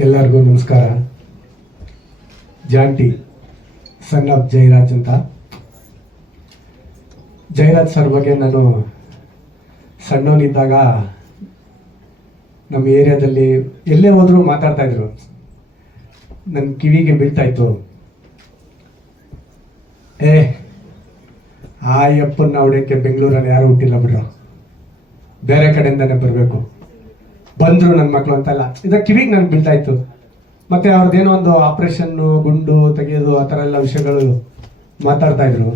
ಎಲ್ಲರಿಗೂ ನಮಸ್ಕಾರ. ಜಾಂಟಿ son of Jayaraj ಅಂತ. ಜಯರಾಜ್ ಸರ್ ಬಗ್ಗೆ ನಾನು ಸಣ್ಣವನಿದ್ದಾಗ ನಮ್ಮ ಏರಿಯಾದಲ್ಲಿ ಎಲ್ಲೇ ಹೋದರೂ ಮಾತಾಡ್ತಾ ಇದ್ರು. ನನ್ನ ಕಿವಿಗೆ ಬೀಳ್ತಾ ಇತ್ತು. ಏ, ಆ ಯಪ್ಪನ್ನ ಹೊಡೆಯೋಕ್ಕೆ ಬೆಂಗಳೂರಲ್ಲಿ ಯಾರು ಹುಟ್ಟಿಲ್ಲ ಬಿಡ್ರು. ಬೇರೆ ಕಡೆಯಿಂದನೇ ಬರಬೇಕು. ಬಂದ್ರು ನನ್ನ ಮಕ್ಕಳು ಅಂತಲ್ಲ. ಇದ ಕಿವಿಗೆ ನನಗೆ ಬೀಳ್ತಾ ಇತ್ತು. ಮತ್ತೆ ಅವ್ರದ್ದೇನೋ ಒಂದು ಆಪರೇಷನ್ನು ಗುಂಡು ತೆಗೆಯೋದು ಆ ಥರ ಎಲ್ಲ ವಿಷಯಗಳು ಮಾತಾಡ್ತಾ ಇದ್ರು.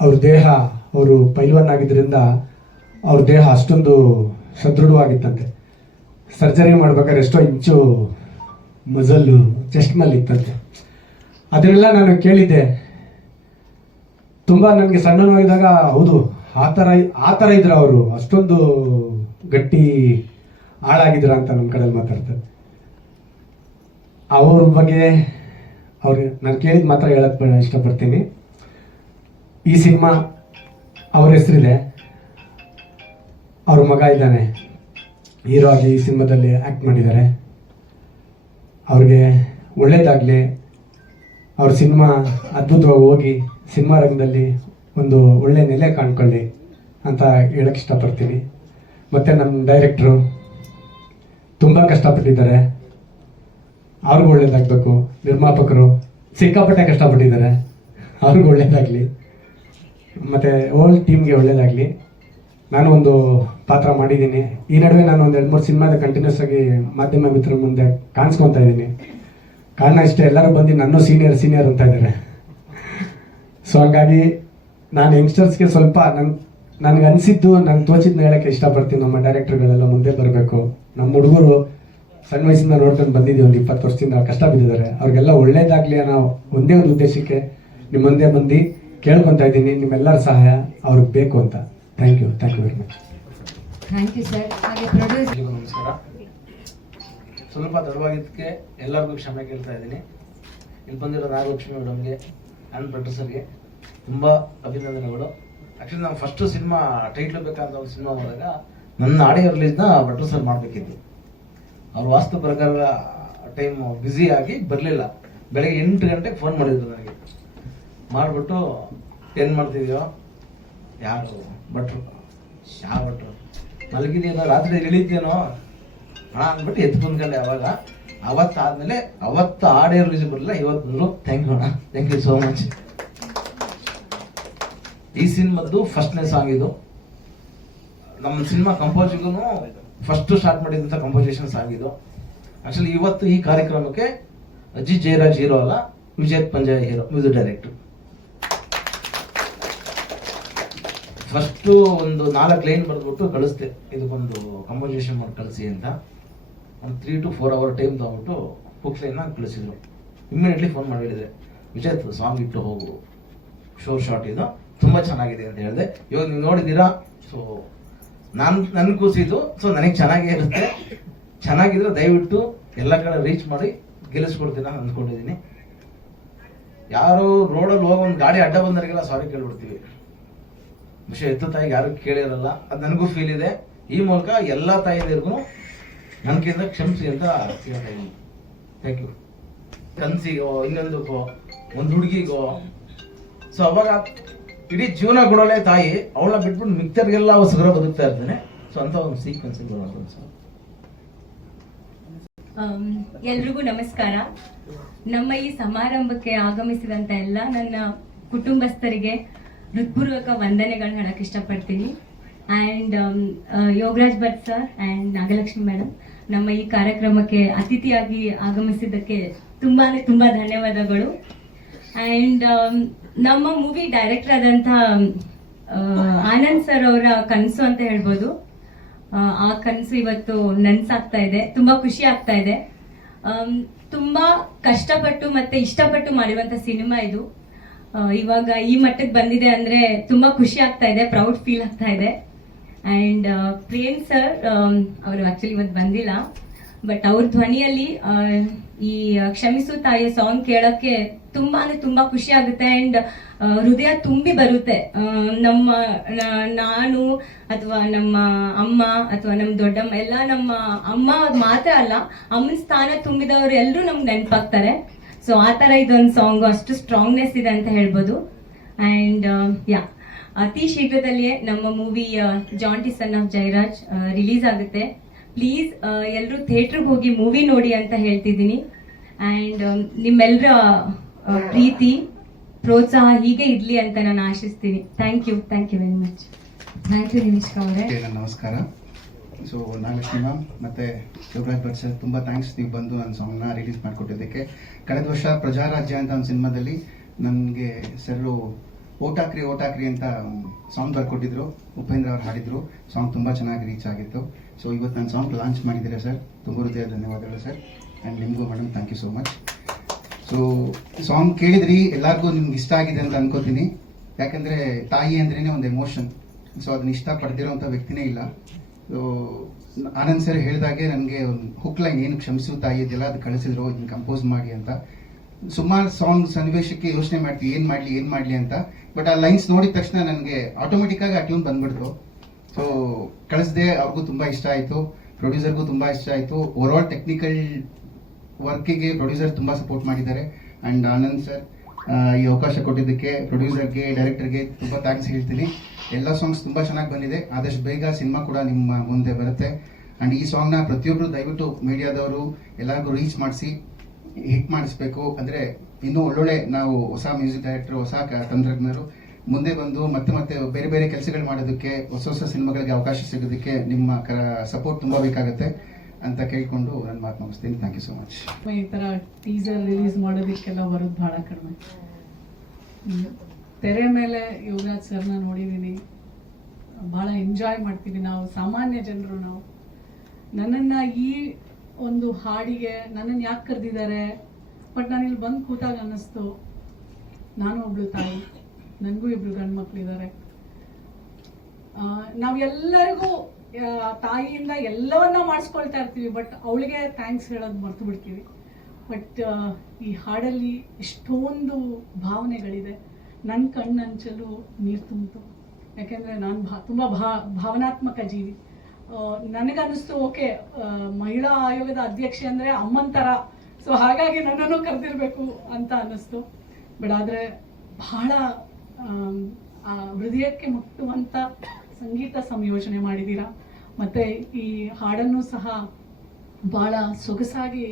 ಅವ್ರ ದೇಹ, ಅವರು ಪೈಲ್ವಾನ್ ಆಗಿದ್ರಿಂದ ಅವ್ರ ದೇಹ ಅಷ್ಟೊಂದು ಸದೃಢವಾಗಿತ್ತಂತೆ. ಸರ್ಜರಿ ಮಾಡ್ಬೇಕಾದ್ರೆ ಎಷ್ಟೋ ಇಂಚು ಮಜಲ್ಲು ಚೆಸ್ಟ್ ಇತ್ತಂತೆ. ಅದನ್ನೆಲ್ಲ ನಾನು ಕೇಳಿದ್ದೆ. ತುಂಬ ನನಗೆ ಸಣ್ಣವಾಗಿದ್ದಾಗ ಹೌದು, ಆ ಥರ ಆ ಥರ ಇದ್ರು ಅವರು. ಅಷ್ಟೊಂದು ಗಟ್ಟಿ ಹಾಳಾಗಿದ್ರ ಅಂತ ನಮ್ಮ ಕಡೆಯಲ್ಲಿ ಮಾತಾಡ್ತಾರೆ. ಅವ್ರ ಬಗ್ಗೆ ಅವ್ರಿಗೆ ನಾನು ಕೇಳಿದ ಮಾತ್ರ ಹೇಳಕ್ಕೆ ಇಷ್ಟಪಡ್ತೀನಿ. ಈ ಸಿನಿಮಾ ಅವ್ರ ಹೆಸರಿದೆ. ಅವ್ರ ಮಗ ಇದ್ದಾನೆ. ಹೀರೋ ಆಗಿ ಈ ಸಿನಿಮಾದಲ್ಲಿ ಆ್ಯಕ್ಟ್ ಮಾಡಿದ್ದಾರೆ. ಅವ್ರಿಗೆ ಒಳ್ಳೇದಾಗಲಿ. ಅವ್ರ ಸಿನಿಮಾ ಅದ್ಭುತವಾಗಿ ಹೋಗಿ ಸಿನಿಮಾ ರಂಗದಲ್ಲಿ ಒಂದು ಒಳ್ಳೆ ನೆಲೆ ಕಾಣ್ಕೊಳ್ಳಿ ಅಂತ ಹೇಳಕ್ಕೆ ಇಷ್ಟಪಡ್ತೀನಿ. ಮತ್ತು ನಮ್ಮ ಡೈರೆಕ್ಟ್ರು ತುಂಬ ಕಷ್ಟಪಟ್ಟಿದ್ದಾರೆ. ಅವ್ರಿಗೂ ಒಳ್ಳೇದಾಗಬೇಕು. ನಿರ್ಮಾಪಕರು ಸಿಕ್ಕಾಪಟ್ಟೆ ಕಷ್ಟಪಟ್ಟಿದ್ದಾರೆ. ಅವ್ರಿಗೂ ಒಳ್ಳೇದಾಗಲಿ. ಮತ್ತು ಓಲ್ ಟೀಮ್ಗೆ ಒಳ್ಳೇದಾಗಲಿ. ನಾನು ಒಂದು ಪಾತ್ರ ಮಾಡಿದ್ದೀನಿ. ಈ ನಡುವೆ ನಾನು ಒಂದು ಎರಡು ಮೂರು ಸಿನಿಮಾದ ಕಂಟಿನ್ಯೂಸ್ ಆಗಿ ಮಾಧ್ಯಮ ಮಿತ್ರರ ಮುಂದೆ ಕಾಣಿಸ್ಕೊತಾ ಇದ್ದೀನಿ. ಕಾರಣ ಇಷ್ಟೇ, ಎಲ್ಲರೂ ಬಂದು ನನ್ನೂ ಸೀನಿಯರ್ ಸೀನಿಯರ್ ಅಂತ ಇದ್ದಾರೆ. ಸೊ ಹಂಗಾಗಿ ನಾನು ಯಂಗ್ಸ್ಟರ್ಸ್ಗೆ ಸ್ವಲ್ಪ ನನ್ ನನಗೆ ಅನಿಸಿದ್ದು ನಂಗೆ ತೋಚಿದ್ನ ಹೇಳಕ್ಕೆ ಇಷ್ಟಪಡ್ತೀನಿ ನಮ್ಮ ಡೈರೆಕ್ಟರ್ಗಳೆಲ್ಲ ಮುಂದೆ ಬರಬೇಕು. ನಮ್ಮ ಹುಡುಗರು ಸಣ್ಣ ವಯಸ್ಸಿಂದ ನೋಡ್ಕೊಂಡು ಬಂದಿದ್ದೀವಿ ಒಂದು ಇಪ್ಪತ್ತು ವರ್ಷದಿಂದ ಕಷ್ಟ ಬಿದ್ದಿದ್ದಾರೆ. ಅವ್ರಿಗೆಲ್ಲ ಒಳ್ಳೇದಾಗಲಿ ಅನ್ನೋ ಒಂದೇ ಒಂದು ಉದ್ದೇಶಕ್ಕೆ ನಿಮ್ಮ ಮುಂದೆ ಬಂದು ಕೇಳ್ಕೊತಾ ಇದ್ದೀನಿ. ನಿಮ್ಮೆಲ್ಲರ ಸಹಾಯ ಅವ್ರಿಗೆ ಬೇಕು ಅಂತ. Thank you thank you very much thank you sir ನಮಸ್ಕಾರ. ಸ್ವಲ್ಪ ತಡವಾಗಿದ್ದಕ್ಕೆ ಎಲ್ಲರಿಗೂ ಕ್ಷಮೆ ಕೇಳ್ತಾ ಇದ್ದೀನಿ. ಇಲ್ಲಿ ಬಂದಿರೋ ನಾಗಲಕ್ಷ್ಮಿ ಮೇಡಮ್ಗೆ ಆ್ಯಂಡ್ ಪ್ರೊಡ್ಯೂಸರ್ಗೆ ತುಂಬ ಅಭಿನಂದನೆಗಳು. ಆ್ಯಕ್ಚುಲಿ ನಾವು ಫಸ್ಟ್ ಸಿನಿಮಾ ಟೈಟ್ಲ್ ಬೇಕಾದ ಒಂದು ಸಿನಿಮಾ ನೋಡಿದಾಗ ನನ್ನ ಆಡಿಯೋ ರಿಲೀಸ್ನ ಪ್ರೊಡ್ಯೂಸರ್ ಮಾಡಬೇಕಿತ್ತು. ಅವ್ರು ವಾಸ್ತು ಪ್ರಕಾರ ಟೈಮ್ ಆಗಿ ಬರಲಿಲ್ಲ. ಬೆಳಗ್ಗೆ ಎಂಟು ಗಂಟೆಗೆ ಫೋನ್ ಮಾಡಿದ್ರು ನನಗೆ. ಮಾಡಿಬಿಟ್ಟು ಏನು ಮಾಡ್ತಿದ್ಯೋ? ಯಾರು? ಭಟ್ರು ಯಾವ ಭಟ್ರು ಮಲಗಿದೇನೋ ರಾತ್ರಿ ಇಳಿದ್ದೇನೋ ಹಣ ಅಂದ್ಬಿಟ್ಟು ಎತ್ತು ಬಂದ್ಕೊಂಡೆ ಅವಾಗ. ಅವತ್ತಾದ್ಮೇಲೆ ಅವತ್ತು ಆಡಿಯೋ ರಿಲೀಸ್ ಬರಲಿಲ್ಲ. ಇವತ್ತು ಬಂದರು ಥ್ಯಾಂಕ್ ಯು ಅಣ್ಣ. ಥ್ಯಾಂಕ್ ಯು ಸೋ ಮಚ್ ಈ ಸಿನಿಮಾದ್ದು ಫಸ್ಟ್ನೇ ಸಾಂಗ್ ಇದು. ನಮ್ಮ ಸಿನಿಮಾ ಕಂಪೋಸಿಗೂ ಫಸ್ಟ್ ಸ್ಟಾರ್ಟ್ ಮಾಡಿದಂಥ ಕಂಪೋಸಿಷನ್ ಸಾಂಗ್ ಇದು. ಆಕ್ಚುಲಿ ಇವತ್ತು ಈ ಕಾರ್ಯಕ್ರಮಕ್ಕೆ ಅಜ್ಜಿ ಜಯರಾಜ್ ಹೀರೋ ಅಲ್ಲ, ವಿಜಯ್ ಪಂಜಾಯ್ ಹೀರೋ ಮ್ಯೂಸಿಕ್ ಡೈರೆಕ್ಟರ್ ಫಸ್ಟು ಒಂದು ನಾಲ್ಕು ಲೈನ್ ಬರೆದ್ಬಿಟ್ಟು ಕಳಿಸ್ದೆ. ಇದಕ್ಕೊಂದು ಕಂಪೋಸಿಷನ್ ಮಾಡಿ ಕಳಿಸಿ ಅಂತ. ಒಂದು three to four hour time ತಗೊಂಬಿಟ್ಟು book ಲೈನ್ನ ಕಳಿಸಿದ್ರು. ಇಮ್ಮಿಡಿಯೇಟ್ಲಿ ಫೋನ್ ಮಾಡಿ ಹೇಳಿದ್ರೆ ವಿಜಯ್ ಸಾಂಗ್ ಇಟ್ಟು ಹೋಗು. ಶೋರ್ ಶಾರ್ಟ್ ಇದು. ತುಂಬ ಚೆನ್ನಾಗಿದೆ ಅಂತ ಹೇಳಿದೆ. ಇವಾಗ ನೀವು ನೋಡಿದ್ದೀರಾ? ಸೊ ನಾನು ನನ್ನ ಕೂಸಿದ್ದು ಸೊ ನನಗೆ ಚೆನ್ನಾಗೇ ಇರುತ್ತೆ. ಚೆನ್ನಾಗಿದ್ರೆ ದಯವಿಟ್ಟು ಎಲ್ಲ ಕಡೆ ರೀಚ್ ಮಾಡಿ ಗೆಲ್ಲಿಸ್ಕೊಡ್ತೀನಿ ಅಂದ್ಕೊಂಡಿದ್ದೀನಿ ಯಾರು ರೋಡಲ್ಲಿ ಹೋಗೋ ಒಂದು ಗಾಡಿ ಅಡ್ಡ ಬಂದವರಿಗೆಲ್ಲ ಸಾರಿ ಕೇಳ್ಬಿಡ್ತೀವಿ. ವಿಷಯ ಎತ್ತ ತಾಯಿಗೆ ಯಾರು ಕೇಳಿರಲ್ಲ. ಅದು ನನಗೂ ಫೀಲ್ ಇದೆ. ಈ ಮೂಲಕ ಎಲ್ಲ ತಾಯಿಯರಿಗೂ ನನಗಿಂತ ಕ್ಷಮಿಸಿ ಅಂತ ಕೇಳ್ತಾ ಇದ್ದೀನಿ. ಥ್ಯಾಂಕ್ ಯು ಕನ್ಸಿಗೋ ಇನ್ನೊಂದಕ್ಕೋ ಒಂದು ಹುಡುಗಿಗೋ. ಸೊ ಅವಾಗ ಇಡೀ ಜೀವನ ಕೊಡೋಳೆ ತಾಯಿ, ಅವಳನ್ನ ಬಿಟ್ಬಿಟ್ಟು ಮಿಕ್ತರಿಗೆಲ್ಲ ಸುಗ್ರ ಬದುಕ್ತಾ ಇರ್ತಾನೆ. ಸೊ ಅಂತ ಒಂದು ಸೀಕ್ವೆನ್ಸ್ ಎಲ್ರಿಗೂ ನಮಸ್ಕಾರ. ನಮ್ಮ ಈ ಸಮಾರಂಭಕ್ಕೆ ಆಗಮಿಸಿದಂತ ಎಲ್ಲ ನನ್ನ ಕುಟುಂಬಸ್ಥರಿಗೆ ಹೃತ್ಪೂರ್ವಕ ವಂದನೆಗಳನ್ನ ಹೇಳಕ್ ಇಷ್ಟಪಡ್ತೀನಿ. And Yogaraj Bhat sir and Nagalakshmi madam ನಮ್ಮ ಈ ಕಾರ್ಯಕ್ರಮಕ್ಕೆ ಅತಿಥಿಯಾಗಿ ಆಗಮಿಸಿದ್ದಕ್ಕೆ ತುಂಬಾನೇ ತುಂಬಾ ಧನ್ಯವಾದಗಳು. ಆ್ಯಂಡ್ ನಮ್ಮ ಮೂವಿ ಡೈರೆಕ್ಟರ್ ಆದಂತ ಆನಂದ್ ಸರ್ ಅವರ ಕನಸು ಅಂತ ಹೇಳ್ಬೋದು. ಆ, ಕನಸು ಇವತ್ತು ನನ್ಸಾಗ್ತಾ ಇದೆ. ತುಂಬಾ ಖುಷಿ ಆಗ್ತಾ ಇದೆ. ತುಂಬಾ ಕಷ್ಟಪಟ್ಟು ಮತ್ತೆ ಇಷ್ಟಪಟ್ಟು ಮಾಡಿರುವಂತ ಸಿನಿಮಾ ಇದು. ಇವಾಗ ಈ ಮಟ್ಟಕ್ಕೆ ಬಂದಿದೆ ಅಂದ್ರೆ ತುಂಬಾ ಖುಷಿ ಆಗ್ತಾ ಇದೆ ಪ್ರೌಡ್ ಫೀಲ್ ಆಗ್ತಾ ಇದೆ. ಅಂಡ್ ಪ್ರೇಮ್ ಸರ್ ಅವರು ಆಕ್ಚುಲಿ ಇವತ್ತು ಬಂದಿಲ್ಲ. ಬಟ್ ಅವ್ರ ಧ್ವನಿಯಲ್ಲಿ ಈ ಕ್ಷಮಿಸು ತಾಯಿಯ ಸಾಂಗ್ ಕೇಳಕ್ಕೆ ತುಂಬಾ ಅಂದ್ರೆ ತುಂಬಾ ಖುಷಿ ಆಗುತ್ತೆ ಅಂಡ್ ಹೃದಯ ತುಂಬಿ ಬರುತ್ತೆ. ನಮ್ಮ ನಾನು ಅಥವಾ ನಮ್ಮ ಅಮ್ಮ ಅಥವಾ ನಮ್ಮ ದೊಡ್ಡಮ್ಮ, ಎಲ್ಲ ನಮ್ಮ ಅಮ್ಮ ಮಾತ್ರ ಅಲ್ಲ, ಅಮ್ಮನ ಸ್ಥಾನ ತುಂಬಿದವರು ಎಲ್ಲರೂ ನಮ್ಗೆ ನೆನಪಾಗ್ತಾರೆ. ಸೊ ಆ ಥರ ಇದೊಂದು ಸಾಂಗ್ ಅಷ್ಟು ಸ್ಟ್ರಾಂಗ್ನೆಸ್ ಇದೆ ಅಂತ ಹೇಳ್ಬೋದು. ಅಂಡ್ ಯಾ ಅತಿ ಶೀಘ್ರದಲ್ಲಿಯೇ ನಮ್ಮ movie Jonty son of Jairaj release ಆಗುತ್ತೆ. ಪ್ಲೀಸ್ ಎಲ್ಲರೂ ಥಿಯೇಟ್ರಿಗೆ ಹೋಗಿ ಮೂವಿ ನೋಡಿ ಅಂತ ಹೇಳ್ತಿದ್ದೀನಿ. ಆ್ಯಂಡ್ ನಿಮ್ಮೆಲ್ಲರ ಪ್ರೀತಿ, ಪ್ರೋತ್ಸಾಹ ಹೀಗೆ ಇರಲಿ ಅಂತ ನಾನು ಆಶಿಸ್ತೀನಿ. Thank you thank you very much thank you Nimishka ಅವರೇ. ನಮಸ್ಕಾರ. ಸೊ ನಾಗಲಕ್ಷ್ಮಿ ಮ್ಯಾಮ್ ಮತ್ತು ಶಿವರಾಜ್ ಭಟ್ ಸರ್ ತುಂಬ ಥ್ಯಾಂಕ್ಸ್ ನೀವು ಬಂದು ನನ್ನ ಸಾಂಗ್ನ ರಿಲೀಸ್ ಮಾಡಿಕೊಟ್ಟಿದ್ದಕ್ಕೆ. ಕಳೆದ ವರ್ಷ ಪ್ರಜಾರಾಜ್ಯ ಅಂತ ಒಂದು ಸಿನಿಮಾದಲ್ಲಿ ನನಗೆ ಸರು ಓಟಾಕ್ರಿ ಓಟಾಕ್ರಿ ಅಂತ ಸಾಂಗ್ ಬರ್ಕೊಟ್ಟಿದ್ರು. ಉಪೇಂದ್ರ ಅವ್ರು ಹಾಡಿದ್ರು. ಸಾಂಗ್ ತುಂಬ ಚೆನ್ನಾಗಿ ರೀಚ್ ಆಗಿತ್ತು. ಸೊ ಇವತ್ತು ನನ್ನ ಸಾಂಗ್ ಲಾಂಚ್ ಮಾಡಿದ್ದೀರಾ ಸರ್ ತುಂಬ ಹೃದಯ ಧನ್ಯವಾದಗಳು ಸರ್ ಆ್ಯಂಡ್ ನಿಮಗೂ madam thank you so much so song ಕೇಳಿದ್ರಿ, ಎಲ್ಲರಿಗೂ ನಿಮ್ಗೆ ಇಷ್ಟ ಆಗಿದೆ ಅಂತ ಅನ್ಕೋತೀನಿ. ಯಾಕಂದರೆ ತಾಯಿ ಅಂದ್ರೇನೆ ಒಂದು ಎಮೋಷನ್ ಸೊ ಅದನ್ನ ಇಷ್ಟ ವ್ಯಕ್ತಿನೇ ಇಲ್ಲ. ಸೊ ಆನಂದ್ ಸರ್ ಹೇಳಿದಾಗೆ ನನಗೆ ಒಂದು ಹುಕ್ ಲೈನ್ ಏನು ಕ್ಷಮಿಸು ತಾಯಿ ಇದೆಲ್ಲ ಅದು ಕಳಿಸಿದ್ರು ಇದನ್ನ ಕಂಪೋಸ್ ಮಾಡಿ ಅಂತ. ಸುಮಾರು ಸಾಂಗ್ ಸನ್ನಿವೇಶಕ್ಕೆ ಯೋಚನೆ ಮಾಡ್ತೀವಿ, ಏನು ಮಾಡಲಿ ಏನು ಮಾಡಲಿ ಅಂತ. ಬಟ್ ಆ ಲೈನ್ಸ್ ನೋಡಿದ ತಕ್ಷಣ ನನಗೆ ಆಟೋಮೆಟಿಕ್ ಆಗಿ ಆ ಟ್ಯೂನ್ ಬಂದ್ಬಿಡ್ತು. ಸೊ ಕಳಿಸ್ದೆ, ಅವ್ರಿಗೂ ತುಂಬಾ ಇಷ್ಟ ಆಯಿತು. ಪ್ರೊಡ್ಯೂಸರ್ಗೂ ತುಂಬಾ ಇಷ್ಟ ಆಯಿತು. ಓವರ್ ಆಲ್ ಟೆಕ್ನಿಕಲ್ ವರ್ಕಿಗೆ ಪ್ರೊಡ್ಯೂಸರ್ ತುಂಬಾ ಸಪೋರ್ಟ್ ಮಾಡಿದ್ದಾರೆ. ಅಂಡ್ ಆನಂದ್ ಸರ್ ಈ ಅವಕಾಶ ಕೊಟ್ಟಿದ್ದಕ್ಕೆ ಪ್ರೊಡ್ಯೂಸರ್ಗೆ ಡೈರೆಕ್ಟರ್ಗೆ ತುಂಬಾ ಥ್ಯಾಂಕ್ಸ್ ಹೇಳ್ತೀನಿ. ಎಲ್ಲ ಸಾಂಗ್ಸ್ ತುಂಬಾ ಚೆನ್ನಾಗಿ ಬಂದಿದೆ. ಆದಷ್ಟು ಬೇಗ ಸಿನಿಮಾ ಕೂಡ ನಿಮ್ಮ ಮುಂದೆ ಬರುತ್ತೆ. ಅಂಡ್ ಈ ಸಾಂಗ್ನ ಪ್ರತಿಯೊಬ್ಬರು ದಯವಿಟ್ಟು ಮೀಡಿಯಾದವರು ಎಲ್ಲರಿಗೂ ರೀಚ್ ಮಾಡಿಸಿ. ಹಿಟ್ ಮಾಡಿಸ್ಬೇಕು. ಅಂದ್ರೆ ಇನ್ನೂ ಒಳ್ಳೊಳ್ಳೆ ನಾವು ಹೊಸ ಮ್ಯೂಸಿಕ್ ಡೈರೆಕ್ಟರ್ ಹೊಸ ತಂತ್ರಜ್ಞರು ಮುಂದೆ ಬಂದು ಮತ್ತೆ ಮತ್ತೆ ಬೇರೆ ಬೇರೆ ಕೆಲಸಗಳು ಮಾಡೋದಕ್ಕೆ, ಹೊಸ ಹೊಸ ಸಿನಿಮಾಗಳಿಗೆ ಅವಕಾಶ ಸಿಗೋದಕ್ಕೆ ನಿಮ್ಮ ಸಪೋರ್ಟ್ ತುಂಬಾ ಬೇಕಾಗುತ್ತೆ ಅಂತ ಕೇಳಿಕೊಂಡು ನನ್ನ ಮಾತು ಮುಗಿಸ್ತೀನಿ. ಥ್ಯಾಂಕ್ ಯು ಸೊ ಮಚ್ ಈ ಥರ ಟೀಸರ್ ರಿಲೀಸ್ ಮಾಡೋದಕ್ಕೆಲ್ಲ ಬರೋದು ಭಾಳ ಕಡಿಮೆ. ತೆರೆ ಮೇಲೆ ಯೋಗರಾಜ್ ಸರ್ನ ನೋಡಿದ್ದೀನಿ ಭಾಳ ಎಂಜಾಯ್ ಮಾಡ್ತೀವಿ ನಾವು, ಸಾಮಾನ್ಯ ಜನರು ನಾವು. ನನ್ನನ್ನು ಈ ಒಂದು ಹಾಡಿಗೆ ನನ್ನನ್ನು ಯಾಕೆ ಕರೆದಿದ್ದಾರೆ ಬಟ್ ನಾನು ಇಲ್ಲಿ ಬಂದು ಕೂತಾಗ ಅನ್ನಿಸ್ತು. ನಾನು ಒಬ್ಳು ತಾಯಿ. ನನಗೂ ಇಬ್ರು ಗಂಡು ಮಕ್ಕಳಿದ್ದಾರೆ ನಾವು ನಾವೆಲ್ಲರಿಗೂ ತಾಯಿಯಿಂದ ಎಲ್ಲವನ್ನ ಮಾಡಿಸ್ಕೊಳ್ತಾ ಇರ್ತೀವಿ, ಬಟ್ ಅವಳಿಗೆ ಥ್ಯಾಂಕ್ಸ್ ಹೇಳೋದು ಮರೆತು ಬಿಡ್ತೀವಿ. ಬಟ್ ಈ ಹಾಡಲ್ಲಿ ಎಷ್ಟೊಂದು ಭಾವನೆಗಳಿದೆ. ನನ್ನ ಕಣ್ಣಂಚಲು ನೀರು ತುಂಬಿತು. ಯಾಕೆಂದರೆ ನಾನು ಭಾ, ತುಂಬ ಭಾ, ಭಾವನಾತ್ಮಕ ಜೀವಿ. ನನಗನ್ನಿಸ್ತು, ಓಕೆ ಮಹಿಳಾ ಆಯೋಗದ ಅಧ್ಯಕ್ಷೆ ಅಂದರೆ ಅಮ್ಮನ ಥರ ಸೊ ಹಾಗಾಗಿ ನನ್ನನ್ನು ಕರೆದಿರಬೇಕು ಅಂತ ಅನ್ನಿಸ್ತು. ಬಟ್ ಆದರೆ ಬಹಳ ಹೃದಯಕ್ಕೆ ಮುಟ್ಟುವಂಥ ಸಂಗೀತ ಸಂಯೋಜನೆ ಮಾಡಿದ್ದೀರಾ ಮತ್ತು ಈ ಹಾಡನ್ನು ಸಹ ಭಾಳ ಸೊಗಸಾಗಿ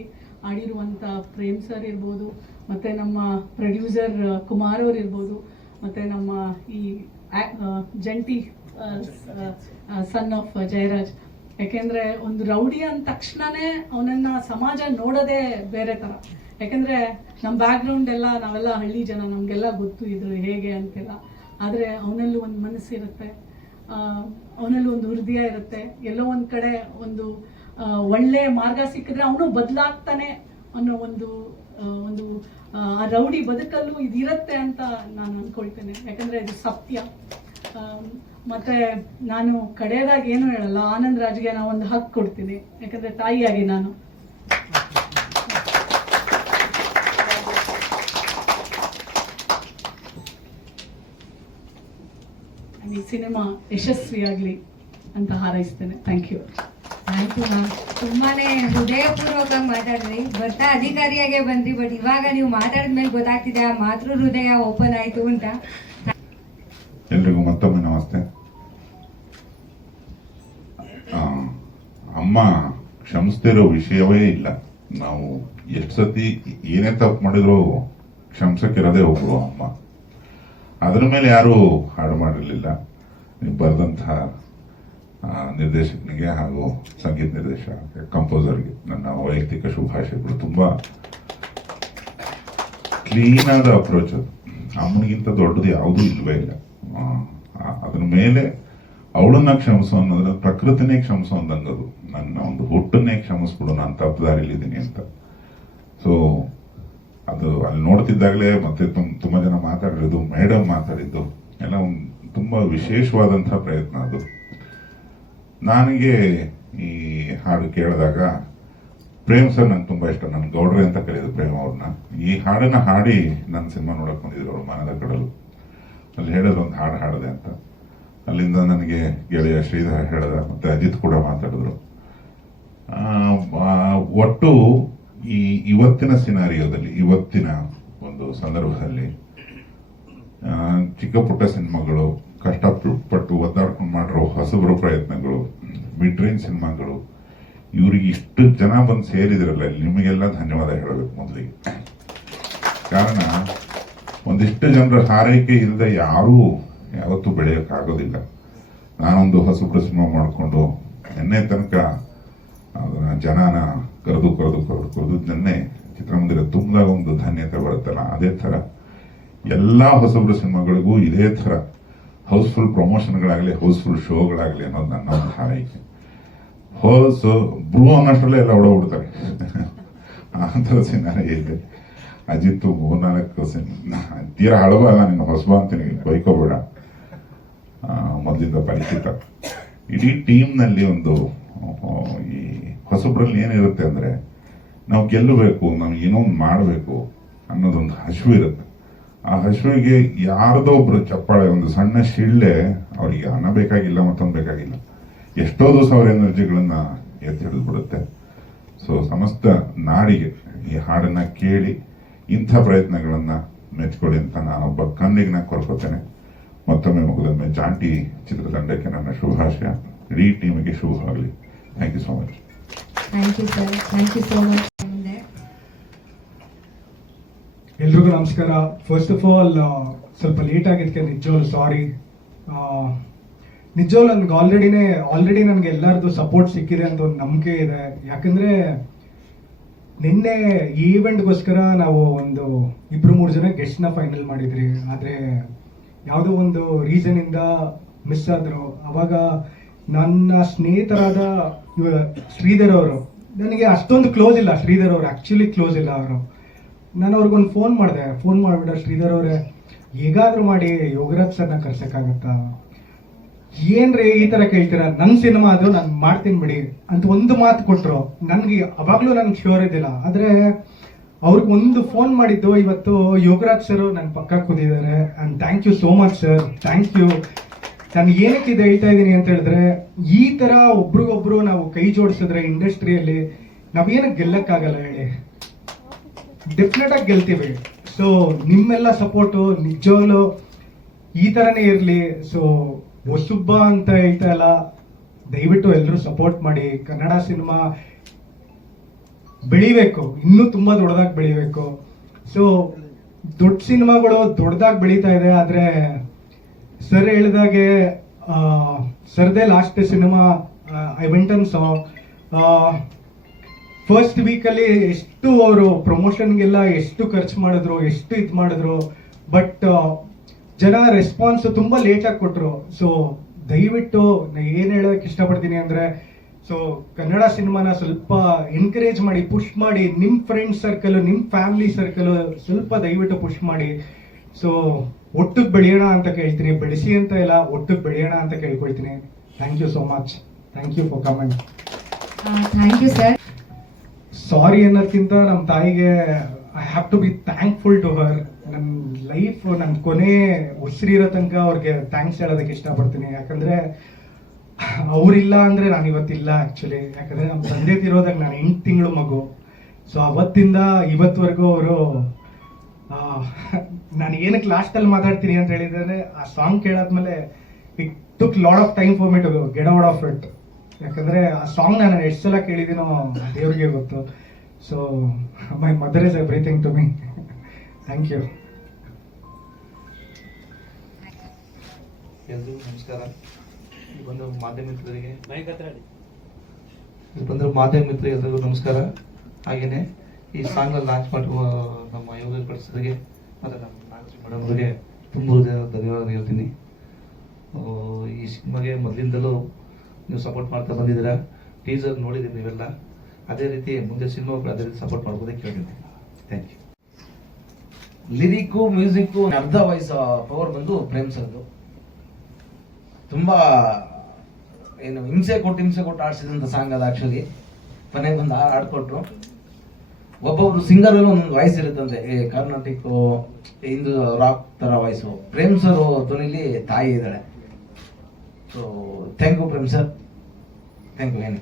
ಆಡಿರುವಂಥ ಪ್ರೇಮ್ ಸರ್ ಇರ್ಬೋದು, ಮತ್ತು ನಮ್ಮ ಪ್ರೊಡ್ಯೂಸರ್ ಕುಮಾರ್ ಅವ್ರು ಇರ್ಬೋದು ಮತ್ತು ನಮ್ಮ ಈ ಜಂಟಿ ಸನ್ ಆಫ್ ಜಯರಾಜ್. ಯಾಕೆಂದ್ರೆ ಒಂದು ರೌಡಿ ಅಂದ ತಕ್ಷಣನೇ ಅವನನ್ನ ಸಮಾಜ ನೋಡೋದೇ ಬೇರೆ ತರ. ಯಾಕೆಂದ್ರೆ ನಮ್ಮ ಬ್ಯಾಕ್ಗ್ರೌಂಡ್ ಎಲ್ಲ ನಾವೆಲ್ಲ ಹಳ್ಳಿ ಜನ ನಮಗೆಲ್ಲ ಗೊತ್ತು ಇದು ಹೇಗೆ ಅಂತೆಲ್ಲ. ಆದರೆ ಅವನಲ್ಲೂ ಒಂದು ಮನಸ್ಸಿರುತ್ತೆ ಅವನಲ್ಲೂ ಒಂದು ಹೃದಯ ಇರುತ್ತೆ. ಎಲ್ಲೋ ಒಂದು ಕಡೆ ಒಂದು ಒಳ್ಳೆ ಮಾರ್ಗ ಸಿಕ್ಕಿದ್ರೆ ಅವನು ಬದಲಾಗ್ತಾನೆ ಅನ್ನೋ ಒಂದು ಒಂದು ಆ, ರೌಡಿ ಬದುಕಲ್ಲೂ ಇದಿರುತ್ತೆ ಅಂತ ನಾನು ಅನ್ಕೊಳ್ತೇನೆ. ಯಾಕಂದ್ರೆ ಇದು ಸತ್ಯ. ಮತ್ತೆ ನಾನು ಕಡೆಯದಾಗಿ ಏನು ಹೇಳಲ್ಲ. ಆನಂದ್ ರಾಜ್ಗೆ ನಾವು ಒಂದು ಹಕ್ಕು ಕೊಡ್ತೀನಿ. ಯಾಕಂದ್ರೆ ತಾಯಿಯಾಗಿ ನಾನು. ಈ ಸಿನಿಮಾ ಯಶಸ್ವಿಯಾಗಲಿ ಅಂತ ಹಾರೈಸ್ತೇನೆ. Thank you thank you ma'am ತುಂಬಾನೇ ಹೃದಯಪೂರ್ವಕವಾಗಿ ಮಾತಾಡಿದ್ರಿ. ಬರ್ತಾ ಅಧಿಕಾರಿಯಾಗೆ ಬಂದ್ರಿ ಬಟ್ ಇವಾಗ ನೀವು ಮಾತಾಡಿದ್ಮೇಲೆ ಗೊತ್ತಾಗ್ತಿದೆ ಆ ಮಾತೃ ಹೃದಯ ಓಪನ್ ಆಯ್ತು ಅಂತ. ಎಲ್ರಿಗೂ ಮತ್ತೊಮ್ಮೆ ನಮಸ್ತೆ. ಅಮ್ಮ ಕ್ಷಮಿಸ್ತಿರೋ ವಿಷಯವೇ ಇಲ್ಲ. ನಾವು ಎಷ್ಟು ಸತಿ ಏನೇ ತಪ್ಪು ಮಾಡಿದ್ರು ಕ್ಷಮಿಸಕ್ಕಿರೋದೇ ಒಬ್ರು ಅಮ್ಮ. ಅದ್ರ ಮೇಲೆ ಯಾರೂ ಹಾಡು ಮಾಡಿರಲಿಲ್ಲ. ನೀವು ಬರೆದಂತಹ ನಿರ್ದೇಶಕನಿಗೆ ಹಾಗೂ ಸಂಗೀತ ನಿರ್ದೇಶಕ ಕಂಪೋಸರ್ಗೆ ನನ್ನ ವೈಯಕ್ತಿಕ ಶುಭಾಶಯಗಳು. ತುಂಬ ಕ್ಲೀನಾದ ಅಪ್ರೋಚ್ ಅದು. ಅಮ್ಮನಿಗಿಂತ ದೊಡ್ಡದು ಯಾವುದೂ ಇಲ್ಲವೇ ಇಲ್ಲ. ಅದ್ರ ಮೇಲೆ ಅವಳನ್ನ ಕ್ಷಮಿಸೋ ಅನ್ನೋದ್ರ ಪ್ರಕೃತಿನೇ ಕ್ಷಮಿಸು ಅಂದಂಗದು. ನನ್ನ ಒಂದು ಹುಟ್ಟನ್ನೇ ಕ್ಷಮಿಸ್ಬಿಡು ನಾನು ತಪ್ಪು ದಾರಿಲಿದ್ದೀನಿ ಅಂತ. ಸೊ ಅದು ಅಲ್ಲಿ ನೋಡ್ತಿದ್ದಾಗಲೇ ಮತ್ತೆ ತುಂಬ ತುಂಬ ಜನ ಮಾತಾಡಿರೋದು ಮೇಡಮ್ ಮಾತಾಡಿದ್ದು. ಎಲ್ಲ ಒಂದು ತುಂಬ ವಿಶೇಷವಾದಂತಹ ಪ್ರಯತ್ನ ಅದು. ನನಗೆ ಈ ಹಾಡು ಕೇಳಿದಾಗ ಪ್ರೇಮ್ ಸರ್ ನಂಗೆ ತುಂಬ ಇಷ್ಟ. ನನ್ನ ಗೌಡ್ರೆ ಅಂತ ಕರೆಯೋದು ಪ್ರೇಮ್ ಅವ್ರನ್ನ. ಈ ಹಾಡನ್ನ ಹಾಡಿ ನನ್ನ ಸಿನಿಮಾ ನೋಡಕ್ ಬಂದಿದ್ರು ಅವ್ರ ಮನದ ಕಡಲು. ಅಲ್ಲಿ ಹೇಳೋದು ಒಂದು ಹಾಡು ಹಾಡಿದೆ ಅಂತ. ಅಲ್ಲಿಂದ ನನಗೆ ಗೆಳೆಯ ಶ್ರೀಧರ್ ಹೇಳಿದ, ಮತ್ತೆ ಅಜಿತ್ ಕೂಡ ಮಾತಾಡಿದ್ರು. ಒಟ್ಟು ಈ ಇವತ್ತಿನ ಸಿನಾರಿಯೋದಲ್ಲಿ, ಇವತ್ತಿನ ಒಂದು ಸಂದರ್ಭದಲ್ಲಿ ಚಿಕ್ಕ ಪುಟ್ಟ ಸಿನಿಮಾಗಳು, ಕಷ್ಟಪಟ್ಟು ಒದ್ದಾಡ್ಕೊಂಡು ಮಾಡಿರೋ ಹೊಸಬರು ಪ್ರಯತ್ನಗಳು ಮಿಡ್ರೇಂಜ್ ಸಿನಿಮಾಗಳು, ಇವ್ರಿಗೆ ಇಷ್ಟು ಜನ ಬಂದು ಸೇರಿದ್ರಲ್ಲ ನಿಮಗೆಲ್ಲ ಧನ್ಯವಾದ ಹೇಳಬೇಕು ಮೊದಲಿಗೆ. ಕಾರಣ ಒಂದಿಷ್ಟು ಜನರ ಹಾರೈಕೆ ಇಲ್ಲದೆ ಯಾರೂ ಯಾವತ್ತೂ ಬೆಳೆಯೋಕ್ಕಾಗೋದಿಲ್ಲ. ನಾನೊಂದು ಹಸು ಪ್ರಸಿಮ ಮಾಡಿಕೊಂಡು ನಿನ್ನೆ ತನಕ ಅದನ್ನ ಜನನ ಕರೆದು ಕರೆದು ಕರೆದು ಕರೆದು ನಿನ್ನೆ ಚಿತ್ರಮಂದಿರ ತುಂಬಿದಾಗ ಒಂದು ಧನ್ಯತೆ ಬರುತ್ತಲ್ಲ, ಅದೇ ಥರ ಎಲ್ಲ ಹೊಸಬ್ರು ಸಿನಿಮಾಗಳಿಗೂ ಇದೇ ಥರ ಹೌಸ್ಫುಲ್ ಪ್ರಮೋಷನ್ಗಳಾಗಲಿ, ಹೌಸ್ಫುಲ್ ಶೋಗಳಾಗಲಿ ಅನ್ನೋದು ನನ್ನ ಒಂದು ಹಾರೈಕೆ. ಹೊಸ, ಬ್ರೂ ಅನ್ನೋಷ್ಟರಲ್ಲೇ ಎಲ್ಲ ಹೊಡೋಗ್ಬಿಡ್ತಾರೆ ಆ ಥರ ಸಿನಾರಿ ಇದೆ. ಅಜಿತ್ ಸಿನಿಮಾ ತೀರಾ ಹಳವ ಅಲ್ಲ ನಿನ್ನ ಹೊಸಬ ಅಂತೀನಿ. ಬೈಕೋಬೇಡ ಮೊದಲಿಂದ ಪರಿಚಿತ. ಇಡೀ ಟೀಮ್ನಲ್ಲಿ ಒಂದು ಈ ಹೊಸಬ್ರಲ್ಲಿ ಏನಿರುತ್ತೆ ಅಂದ್ರೆ, ನಾವು ಗೆಲ್ಲಬೇಕು, ನಾವು ಏನೋ ಒಂದು ಮಾಡಬೇಕು ಅನ್ನೋದೊಂದು ಹಸಿವು ಇರುತ್ತೆ. ಆ ಹಸಿವಿಗೆ ಯಾರದೋ ಒಬ್ರು ಚಪ್ಪಾಳೆ, ಒಂದು ಸಣ್ಣ ಶಿಳ್ಳೆ, ಅವರಿಗೆ ಅನ್ನ ಬೇಕಾಗಿಲ್ಲ, ಮತ್ತೊಂದು ಬೇಕಾಗಿಲ್ಲ. ಎಷ್ಟೋ ದಿವಸ ಅವ್ರ ಎನರ್ಜಿಗಳನ್ನ ಎತ್ತಿ ಹಿಡಿದ್ಬಿಡುತ್ತೆ. ಸೊ ಸಮಸ್ತ ನಾಡಿಗೆ ಈ ಹಾಡನ್ನ ಕೇಳಿ ಇಂಥ ಪ್ರಯತ್ನಗಳನ್ನ ಮೆಚ್ಕೊಳ್ಳಿ ಅಂತ ನಾನೊಬ್ಬ ಕಣ್ಣಿಗೆ ಕೋರ್ಕೋತೇನೆ ಕೊರ್ಕೋತೇನೆ ಮತ್ತೊಮ್ಮೆ ಮುಗಿದೊಮ್ಮೆ ಜಾಂಟಿ ಚಿತ್ರತಂಡಕ್ಕೆ ನನ್ನ ಶುಭಾಶಯ ಇಡೀ ಟೀಮಿಗೆ ಶುಭ ಆಗಲಿ. Thank you so much thank you sir thank you so much ಎಲ್ರಿಗೂ ನಮಸ್ಕಾರ. ಫಸ್ಟ್ ಆಫ್ ಆಲ್ ಸ್ವಲ್ಪ ಲೇಟ್ ಆಗಿದ್ದಕ್ಕೆ ನಿಜವಾಗ್ಲು ಸಾರಿ ನಿಜವಾಗ್ಲು ನನ್ಗೆ ಆಲ್ರೆಡಿನೇ ಆಲ್ರೆಡಿ ನನಗೆ ಎಲ್ಲರದು ಸಪೋರ್ಟ್ ಸಿಕ್ಕಿದೆ ಅಂತ ಒಂದು ನಂಬಿಕೆ ಇದೆ. ಯಾಕಂದ್ರೆ ನಿನ್ನೆ ಈ ಇವೆಂಟ್ಗೋಸ್ಕರ ನಾವು ಒಂದು ಇಬ್ರು ಮೂರು ಜನ ಗೆಸ್ಟ್ನ ಫೈನಲ್ ಮಾಡಿದ್ರಿ. ಆದರೆ ಯಾವುದೋ ಒಂದು ರೀಸನ್ ಇಂದ ಮಿಸ್ ಆದ್ರು. ಅವಾಗ ನನ್ನ ಸ್ನೇಹಿತರಾದ ಶ್ರೀಧರ್ ಅವರು, ನನಗೆ ಅಷ್ಟೊಂದು ಕ್ಲೋಸ್ ಇಲ್ಲ. ಶ್ರೀಧರ್ ಅವರು ಆ್ಯಕ್ಚುಲಿ ಕ್ಲೋಸ್ ಇಲ್ಲ ಅವರು. ನಾನು ಅವ್ರಿಗೊಂದು ಫೋನ್ ಮಾಡಿದೆ. ಫೋನ್ ಮಾಡಿಬಿಡ ಶ್ರೀಧರ್ ಅವರೇ, ಹೇಗಾದ್ರೂ ಮಾಡಿ ಯೋಗರಾಜ್ ಸರ್ನ ಕರ್ಸಕ್ಕಾಗತ್ತಾ? ಏನ್ರಿ ಈ ತರ ಕೇಳ್ತೀರಾ? ನನ್ ಸಿನಿಮಾ ಅದು, ನಾನು ಮಾಡ್ತೀನಿ ಬಿಡಿ ಅಂತ ಒಂದು ಮಾತು ಕೊಟ್ರು. ನನ್ಗೆ ಅವಾಗ್ಲೂ ನನ್ಗೆ ಶ್ಯೂರ್ ಇದ್ದಿಲ್ಲ. ಆದ್ರೆ ಅವ್ರಿಗೆ ಒಂದು ಫೋನ್ ಮಾಡಿದ್ದು, ಇವತ್ತು ಯೋಗರಾಜ್ ಸರ್ ನನ್ನ ಪಕ್ಕ ಕೂತಿದ್ದಾರೆ. And thank you so much sir thank you ನಾನು ಏನಕ್ಕೆ ಇದು ಹೇಳ್ತಾ ಇದ್ದೀನಿ ಅಂತ ಹೇಳಿದ್ರೆ, ಈ ತರ ಒಬ್ರಿಗೊಬ್ರು ನಾವು ಕೈ ಜೋಡಿಸಿದ್ರೆ ಇಂಡಸ್ಟ್ರಿಯಲ್ಲಿ ನಾವೇನಕ್ಕೆ ಗೆಲ್ಲಕ್ಕಾಗಲ್ಲ ಹೇಳಿ. ಡೆಫಿನೆಟ್ ಆಗಿ ಗೆಲ್ತೀವಿ. ಸೊ ನಿಮ್ಮೆಲ್ಲ ಸಪೋರ್ಟು ನಿಜವಲ್ಲೂ ಈ ತರನೇ ಇರಲಿ. ಸೊ ಹೊಸುಬ್ಬ ಅಂತ ಹೇಳ್ತಾ ಇಲ್ಲ ದಯವಿಟ್ಟು ಎಲ್ಲರೂ ಸಪೋರ್ಟ್ ಮಾಡಿ. ಕನ್ನಡ ಸಿನಿಮಾ ಬೆಳಿಬೇಕು, ಇನ್ನೂ ತುಂಬಾ ದೊಡ್ಡದಾಗಿ ಬೆಳಿಬೇಕು. ಸೊ ದೊಡ್ಡ ಸಿನಿಮಾಗಳು ದೊಡ್ಡದಾಗಿ ಬೆಳೀತಾ ಇದೆ, ಆದ್ರೆ ಸರ್ ಹೇಳಿದಾಗೆ ಸರ್ದೇ last cinema I went and saw first ವೀಕಲ್ಲಿ ಎಷ್ಟು ಅವರು ಪ್ರಮೋಷನ್ಗೆಲ್ಲ ಎಷ್ಟು ಖರ್ಚು ಮಾಡಿದ್ರು, ಎಷ್ಟು ಇದು ಮಾಡಿದ್ರು ಬಟ್ ಜನ ರೆಸ್ಪಾನ್ಸ್ ತುಂಬಾ ಲೇಟ್ ಆಗಿ ಕೊಟ್ರು. ಸೊ ದಯವಿಟ್ಟು ನಾ ಏನ್ ಹೇಳೋಕೆ ಇಷ್ಟಪಡ್ತೀನಿ ಅಂದ್ರೆ ಸೊ ಕನ್ನಡ ಸಿನಿಮಾನ ಸ್ವಲ್ಪ ಎನ್ಕರೇಜ್ ಮಾಡಿ ಪುಷ್ ಮಾಡಿ ನಿಮ್ ಫ್ರೆಂಡ್ ಸರ್ಕಲ್ ನಿಮ್ ಫ್ಯಾಮಿಲಿ ಸರ್ಕಲ್ ಸ್ವಲ್ಪ ದಯವಿಟ್ಟು ಪುಷ್ ಮಾಡಿ. ಸೊ ಒಟ್ಟಿಗೆ ಬೆಳೆಯೋಣ ಅಂತ ಕೇಳ್ತೀನಿ. ಬೆಳೆಸಿ ಅಂತ ಇಲ್ಲ ಒಟ್ಟಿಗೆ ಬೆಳೆಯೋಣ ಅಂತ ಕೇಳ್ಕೊಳ್ತೀನಿ. Thank you so much thank you for comment thank you sir sorry ಅನ್ನೋದಕ್ಕಿಂತ ನಮ್ಮ ತಾಯಿಗೆ I have to be thankful to her ನನ್ನ ಲೈಫ್ ನನ್ನ ಕೊನೆ ಉಸಿರಿರೋ ತನಕ ಅವ್ರಿಗೆ ಥ್ಯಾಂಕ್ಸ್ ಹೇಳೋದಕ್ಕೆ ಇಷ್ಟಪಡ್ತೀನಿ. ಯಾಕಂದ್ರೆ ಅವರಿಲ್ಲ ಅಂದ್ರೆ ನಾನು ಇವತ್ತಿಲ್ಲ ಆಕ್ಚುಲಿ ಯಾಕಂದ್ರೆ ನಮ್ಮ ತಂದೆ ತಿರೋದಾಗ ನಾನು ಎಂಟು ತಿಂಗಳು ಮಗು. ಸೊ ಅವತ್ತಿಂದ ಇವತ್ತವರೆಗೂ ಅವರು ನಾನು ಏನಕ್ಕೆ ಲಾಸ್ಟಲ್ಲಿ ಮಾತಾಡ್ತೀನಿ ಅಂತ ಹೇಳಿದ್ರೆ ಆ song ಕೇಳಾದ್ಮೇಲೆ it took lot of time for me to get out of it ಯಾಕಂದ್ರೆ ಆ ಸಾಂಗ್ ನಾನು ಎಷ್ಟು ಸಲ ಕೇಳಿದ್ದೀನೋ ದೇವ್ರಿಗೆ ಗೊತ್ತು. So my mother is everything to me thank you ಎಲ್ರಿಗೂ ನಮಸ್ಕಾರ. ಬಂದ ಮಾಧ್ಯಮ ಮಿತ್ರರಿಗೆ. ಬಂದಿರೋ ಮಾಧ್ಯಮ ಮಿತ್ರರಿಗೆ ಎಲ್ರಿಗೂ ನಮಸ್ಕಾರ. ಹಾಗೇನೆ ಈ ಸಾಂಗ್ ಲಾಂಚ್ ಮಾಡುವ ನಮ್ಮ ಯೋಗ ಕಳಿಸೋರಿಗೆ ಮತ್ತು ನಮ್ಮ ನಾಗಶ್ರೀ ಮೇಡಮ್ ಅವರಿಗೆ ತುಂಬ ಹೃದಯದ ಧನ್ಯವಾದ ಹೇಳ್ತೀನಿ. ಈ ಸಿನಿಮಾಗೆ ಮೊದಲಿಂದಲೂ ನೀವು ಸಪೋರ್ಟ್ ಮಾಡ್ತಾ ಬಂದಿದ್ದೀರಾ? ಟೀಸರ್ ನೋಡಿದ್ದೀರಿ ನೀವೆಲ್ಲ? ಅದೇ ರೀತಿ ಮುಂದೆ ಸಿನಿಮಾ ಅದೇ ರೀತಿ ಸಪೋರ್ಟ್ ಮಾಡ್ಬೋದೇ ಕೇಳಿದ್ದೀನಿ ಥ್ಯಾಂಕ್ ಯು ಲಿರಿಕ್ಕು ಮ್ಯೂಸಿಕ್ಕು ಅರ್ಧ ವಯಸ್ಸು ಪವರ್ ಬಂದು ಪ್ರೇಮ್ ಸರ್ದು. ತುಂಬಾ, ಏನು, ಹಿಂಸೆ ಕೊಟ್ಟು ಹಿಂಸೆ ಕೊಟ್ಟು ಆಡಿಸಿದಂತ ಸಾಂಗ್ ಅದು ಆ್ಯಕ್ಚುಲಿ ಮನೆಗೆ ಬಂದು ಹಾಡು ಕೊಟ್ರು ಒಬ್ಬೊಬ್ರು ಸಿಂಗರ್ ಅಲ್ಲಿ ಒಂದೊಂದು ವಾಯ್ಸ್ ಇರುತ್ತಂತೆ ಏ, ಕರ್ನಾಟಿಕ್ ಹಿಂದೂ ರಾಕ್ ತರ ವಾಯ್ಸು ಪ್ರೇಮ್ ಸರ್ ಧ್ವನಿಲಿ ತಾಯಿ ಇದ್ದಾಳೆ. So thank you Prem sir thank you ಏನು